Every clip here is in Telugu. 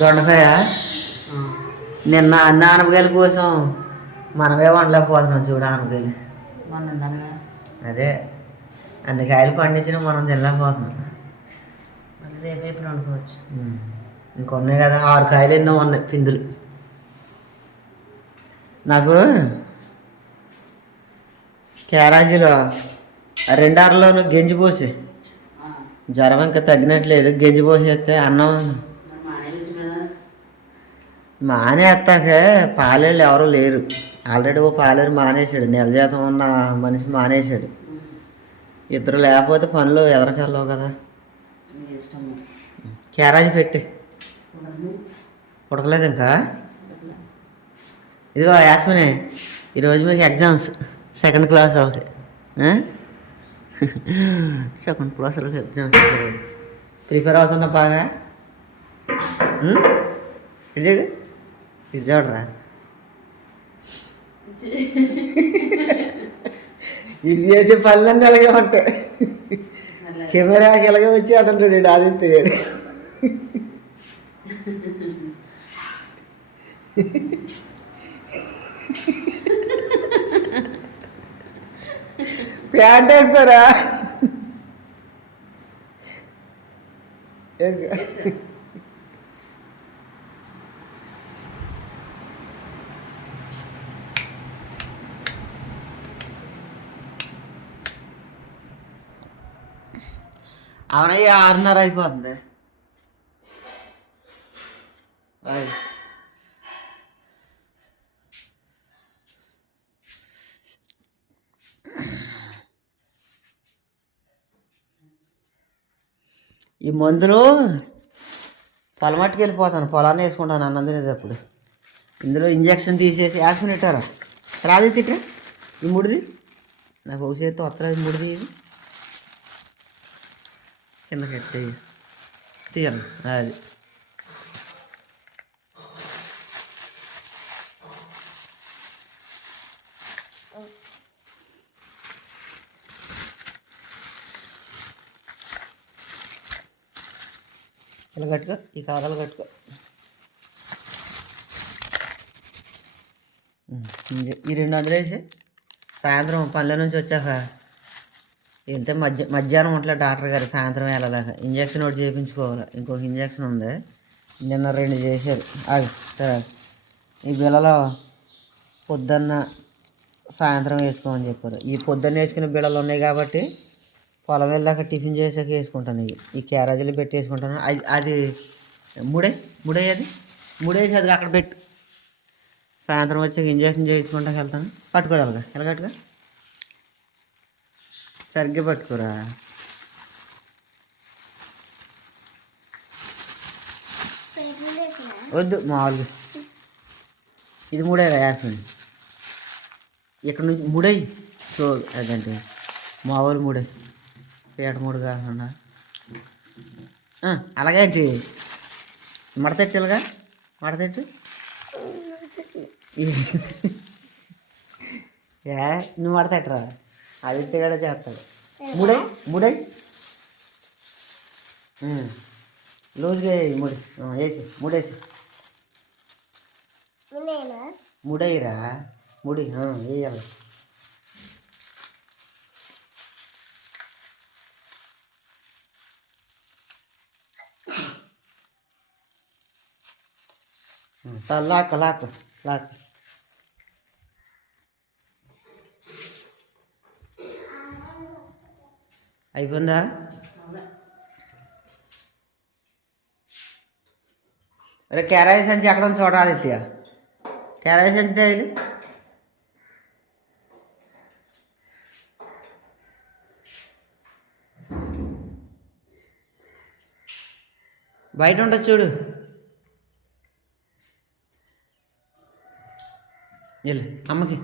దొండకాయ? నిన్న అన్న ఆనపకాయల కోసం మనమే వండలేకపోతున్నాం చూడు ఆనపకాయలు అదే అన్ని కాయలు పండించిన మనం తినలేకపోతున్నాం. రేపు ఎప్పుడు వండుకోవచ్చు. ఇంకొన్నాయి కదా ఆరు కాయలు ఎన్నో ఉన్నాయి పిందులు. నాకు క్యారాజీలో రెండారులోను గెంజి పోసి జ్వరం ఇంకా తగ్గినట్లేదు గెంజి పోసేస్తే అన్నం మానేస్తాకే పాలేళ్ళు ఎవరు లేరు. ఆల్రెడీ ఓ పాలేరు మానేశాడు. నెల జీతం ఉన్న మనిషి మానేశాడు. ఇద్దరు లేకపోతే పనులు ఎదరకెళ్ళవు కదా. నీ ఇష్టం పెట్టి. ఉడకలేదు ఇంకా? ఇదిగో యాస్మిని ఈరోజు మీకు ఎగ్జామ్స్. సెకండ్ క్లాస్ ఒకటి. సెకండ్ క్లాస్ ఎగ్జామ్స్ ప్రిపేర్ అవుతున్నా బాగా? ఇటు చూడు ఇటు చూడరా ఇటు చేసే పనులన్నీ అలాగే ఉంటాయి. కెమెరాకి ఎలాగే వచ్చి అతను చూడు ఆదిత్యడు ప్యాంట్ వేసుకోరా? వేసుకో. అవునయ్య ఆరున్నర అయిపోతుంది ఆయ్. ఈ మందులు పొలమట్టుకు వెళ్ళిపోతాను పొలాన్ని వేసుకుంటాను అన్నం తినేటప్పుడు ఇందులో ఇంజక్షన్ తీసేసి యాక్సిన్ పెట్టారా రాదు తిట్ట ఈ ముడిది నాకు ఒక చేతి వస్తుంది ముడిది ఇది కిందకి ఎట్టి తీయాలి అది ఇలా కట్టుకో ఈ కారాలు కట్టుకో ఉమ్, ఇంజ- ఈ రెండు వందలు వేసి సాయంత్రం పల్లె నుంచి వచ్చాక ఇంత మధ్య మధ్యాహ్నం ఉంటలే డాక్టర్ గారు సాయంత్రం వెళ్ళలేక ఇంజక్షన్ ఒకటి చేయించుకోవాలి. ఇంకొక ఇంజక్షన్ ఉంది. నిన్న రెండు చేశారు. అది సరే. ఈ బిళ్ళలో పొద్దున్న సాయంత్రం వేసుకోమని చెప్పారు. ఈ పొద్దున్న వేసుకునే బిళ్ళలు ఉన్నాయి కాబట్టి పొలం వెళ్ళాక టిఫిన్ చేసాక వేసుకుంటాను ఇవి. ఈ క్యారేజీలు పెట్టి వేసుకుంటాను అది అది ముడే ముడే అది? ముడేసి అది అక్కడ పెట్టు. సాయంత్రం వచ్చాక ఇంజక్షన్ చేయించుకుంటా వెళ్తాను. పట్టుకోరాలిగా ఎలాగట్టుగా సరిగ్గా పట్టుకోరా. వద్దు మామూలుగా. ఇది మూడే యాసన్ ఇక్కడ నుంచి మూడై? సో అదంటే. మామూలు మూడే. పేట మూడు కాకుండా. ఆ, అలాగే మడతెట్టు ఇలాగా? మడతెట్టు ఏ నువ్వు మడతెట్టరా ఆదిత్య కూడా చేస్తాడు మూడై మూడై లూజ్గా వేయి ముడి ఆ, వేసి మూడేసి ముడైరా ముడి ఆ, వేయాలి సార్ లాక్ లాక్ లాక్ అయిపోయిందా? అరే క్యారేజ్ సంచి ఎక్కడ చూడాలి చూడ ఆదిత్య క్యారేజ్ సంచి తగిలి బయట ఉండొచ్చు చూడు. వెళ్ళు అమ్మకి.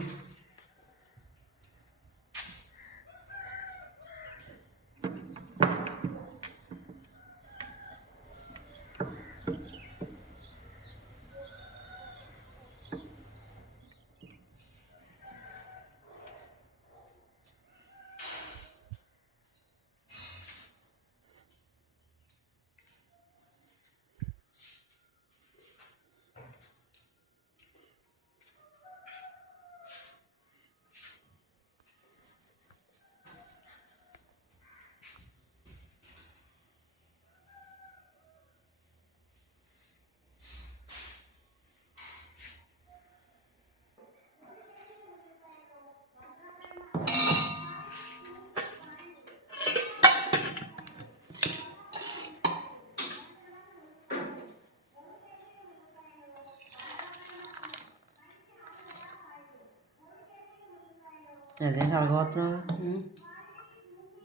అదేంటి అలాగోతున్నావు ఉమ్.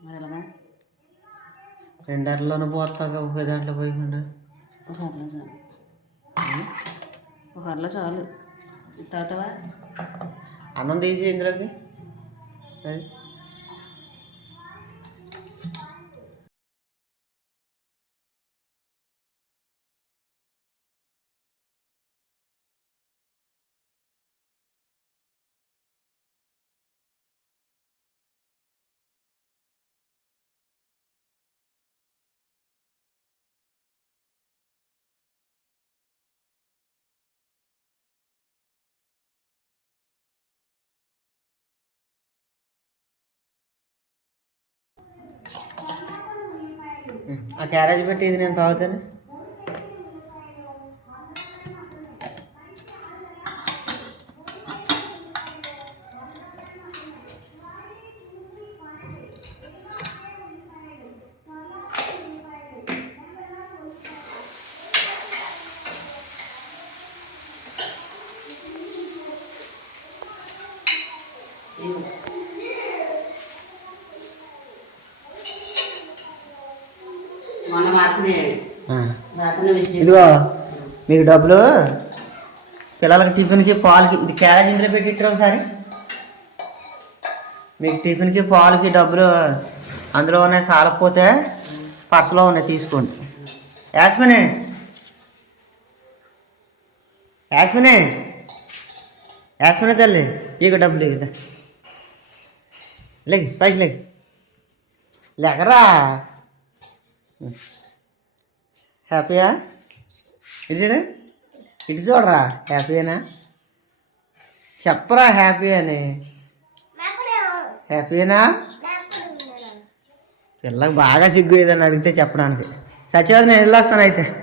మరి ఎలాగా రెండర్లోనే పోతావు ఒక దాంట్లో పోయకుండా. ఒక అరలో చాలు. ఒక అరలో చాలు. తాతవా? అన్నం తీసి ఇందులోకి. అది. ఆ క్యారేజ్ పెట్టి ఇది నేను తాగుతాను. ఇదిగో మీకు డబ్బులు. పిల్లలకి టిఫిన్కి పాలకి ఇది క్యారేజ్ ఇందులో పెట్టిట్టారు ఒకసారి? మీకు టిఫిన్కి పాలకి డబ్బులు అందులో ఉన్నాయి సాలకపోతే పర్సులో ఉన్నాయి తీసుకోండి. యాస్మిని. యాస్మిని. యాస్మిని తల్లి ఇక డబ్బులు ఇక లేక పైకి లేక లేకరా. హ్యాపీయా? ఇటు చూడు ఇటు చూడరా హ్యాపీయేనా? చెప్పరా హ్యాపీ అని. హ్యాపీయేనా? పిల్లకి బాగా సిగ్గు ఏదైనా అడిగితే చెప్పడానికి. సత్యవతి నేను వెళ్ళొస్తాను అయితే.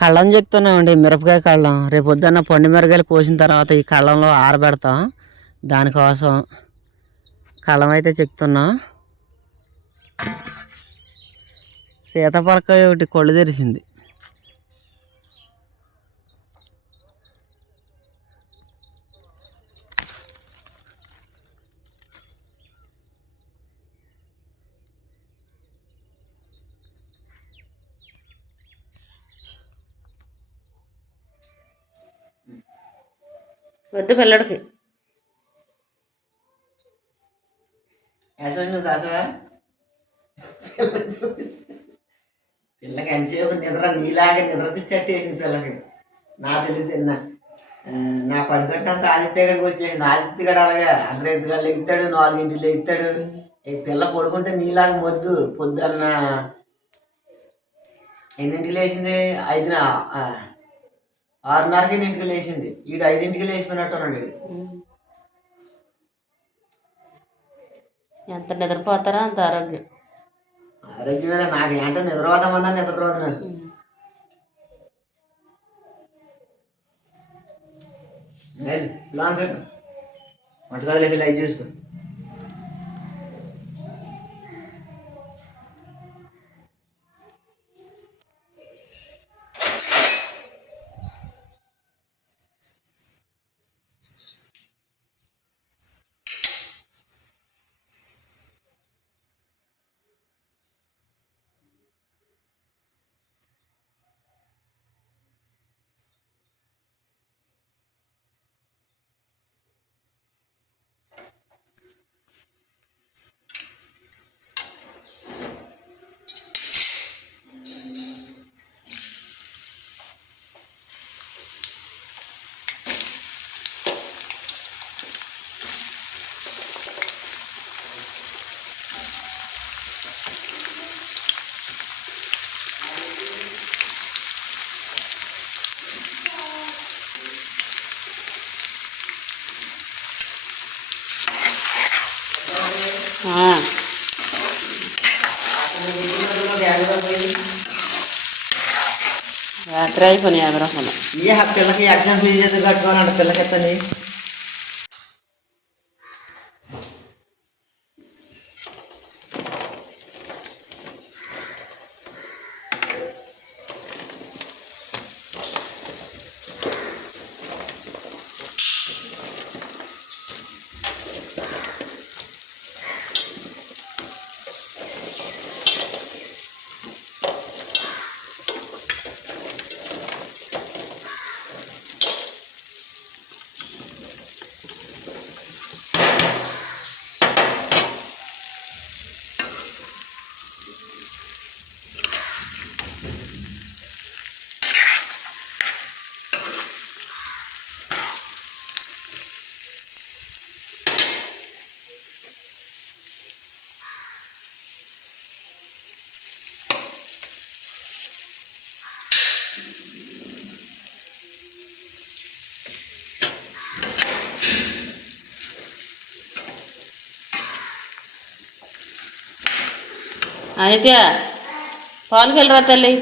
కళ్ళం చెప్తున్నామండి మిరపకాయ కళ్ళం. రేపు పొద్దున్న పండు మిరకాయలు కోసిన తర్వాత ఈ కళ్ళంలో ఆరబెడతాం. దానికోసం కళ్ళం అయితే చెప్తున్నాం సీతపలకాయ ఒకటి కొళ్ళు తెరిసింది వద్దు పిల్లడికి. నువ్వు తాతవా? పిల్లకి ఎంతసేపు నిద్ర నీలాగా నిద్ర పిచ్చట్టేసింది పిల్లకి. నా తెలియదు తిన్నా నా పడుకుంటే ఆదిత్య గడికి వచ్చేసింది. ఆదిత్య గడు అలాగే అర్ధరైతు గడు లెగుతాడు నాలుగింటికి లెగుతాడు ఈ పిల్ల పడుకుంటే నీలాగా మొద్దు పొద్దున్న ఎన్నింటికి లేచింది? ఐదున? ఆరున్నరకి ఎన్నింటికి లేచింది. ఈడు ఐదింటికి లేచిపోయినట్టున్నాడు వీడు ఎంత నిద్రపోతారో అంత ఆరోగ్యం. ఆరోగ్యమైన నాకు ఏంటో నిద్రపోదామన్నా నిద్ర రాదు నాకు నేను లాంగ్ మటుకాదులకి లైట్ చూసుకో. రాత్రి అయిపోయినాయి యాభై రూపాయలు ఏ పిల్లకి ఎగ్జామ్ ఫీజు కట్టుకోవాలంట? పిల్లకి ఎత్తండి అనిత్య పాలకెళ్ళరా తల్లి.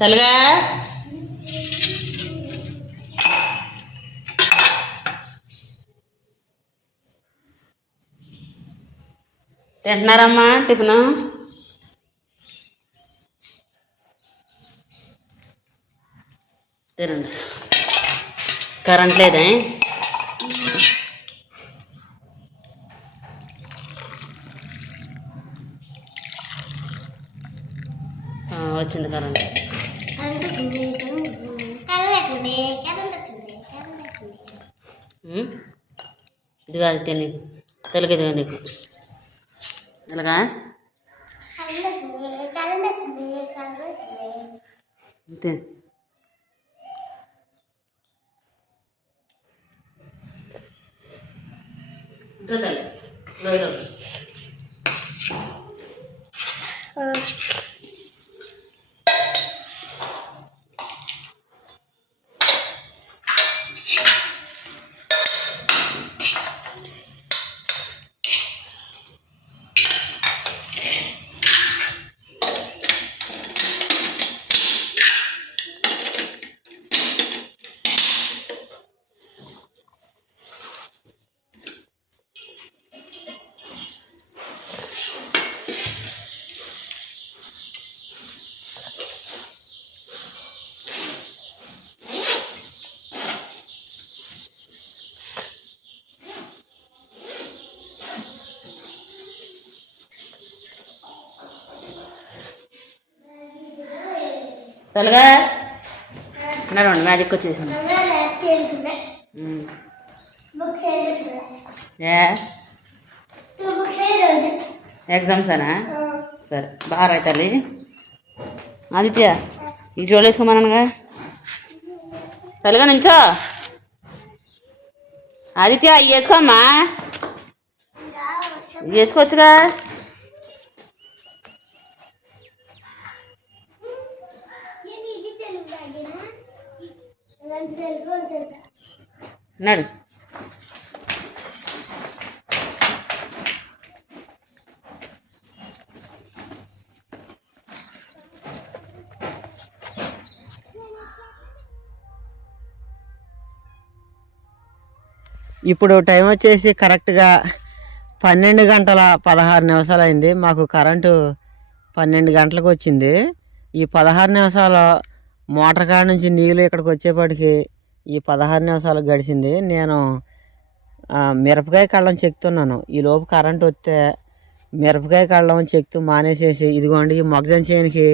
తెలుగా. తింటున్నారమ్మా టిఫిన్? కరెంట్ లేదే. వచ్చింది కరెంట్? ఇది కాదు తెలుగు? ఇదిగా నీకు ఇలాగా అంతే. ఇదో తల్లి తెలుగా. నడవండి మ్యాజిక్ వచ్చేసాను ఉమ్. ఏ? ఎగ్జామ్స్ అనా సరే బాగా రాయి తల్లి. ఆదిత్య ఈ జోలు వేసుకోమన్నానుగా. తల్లిగా నుంచో. ఆదిత్య ఇవి వేసుకోమ్మా. ఇవి వేసుకోవచ్చుగా. నడు. ఇప్పుడు టైం వచ్చేసి కరెక్ట్గా పన్నెండు గంటల పదహారు నిమిషాలు అయింది మాకు కరెంటు పన్నెండు గంటలకు వచ్చింది. ఈ పదహారు నిమిషాలు మోటార్ కాడ నుంచి నీళ్ళు ఇక్కడికి వచ్చేప్పటికి ఈ పదహారు నిమిషాలు గడిచింది. నేను మిరపకాయ కళ్ళం చెక్తున్నాను. ఈ లోపు కరెంట్ వస్తే మిరపకాయ కళ్ళం చెక్తూ మానేసేసి ఇదిగోండి ఈ మొగజన్ చేనుకి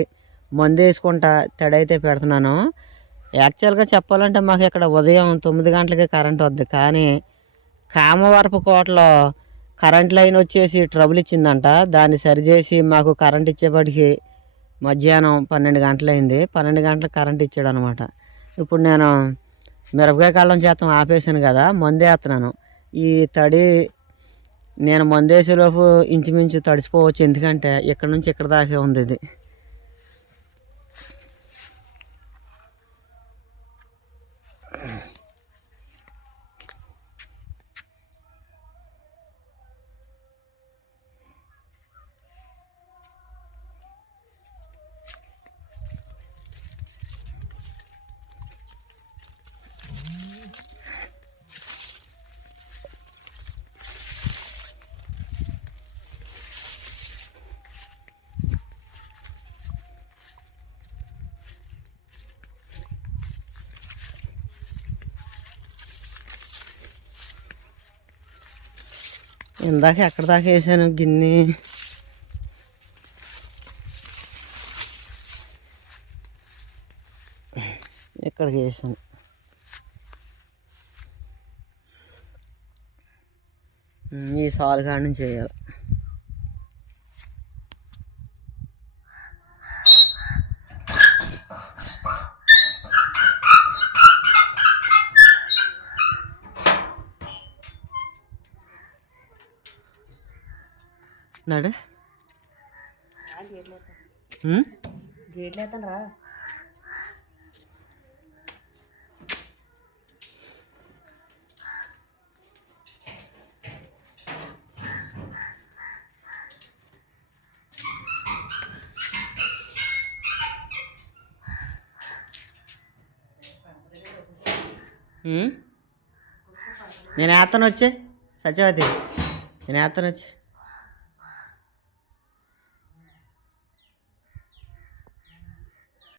మందు వేసుకుంటా తడైతే పెడుతున్నాను. యాక్చువల్గా చెప్పాలంటే మాకు ఇక్కడ ఉదయం తొమ్మిది గంటలకే కరెంట్ వద్దు. కానీ కామవరపు కోటలో కరెంట్ లైన్ వచ్చేసి ట్రబుల్ ఇచ్చిందంట. దాన్ని సరిచేసి మాకు కరెంట్ ఇచ్చేపటికి మధ్యాహ్నం పన్నెండు గంటలైంది. పన్నెండు గంటలకు కరెంట్ ఇచ్చాడు అనమాట ఇప్పుడు నేను మిరపకాయ కాలం చేతం ఆపేసాను కదా మందు వేస్తున్నాను ఈ తడి నేను మందేసేలోపు ఇంచుమించు తడిసిపోవచ్చు. ఎందుకంటే ఇక్కడ నుంచి ఇక్కడ దాకే ఉంది ఇది. ఇందాక ఎక్కడ దాకా వేసాను గిన్నె. ఇక్కడికి వేసాను ఈ సాల్ కాడ నుంచి చేయాలి. నడు ఉమ్? గేట్లు వేస్తాను రా ఉమ్? నేను వేస్తాను వచ్చే సత్యవతి నేను వేస్తాను వచ్చి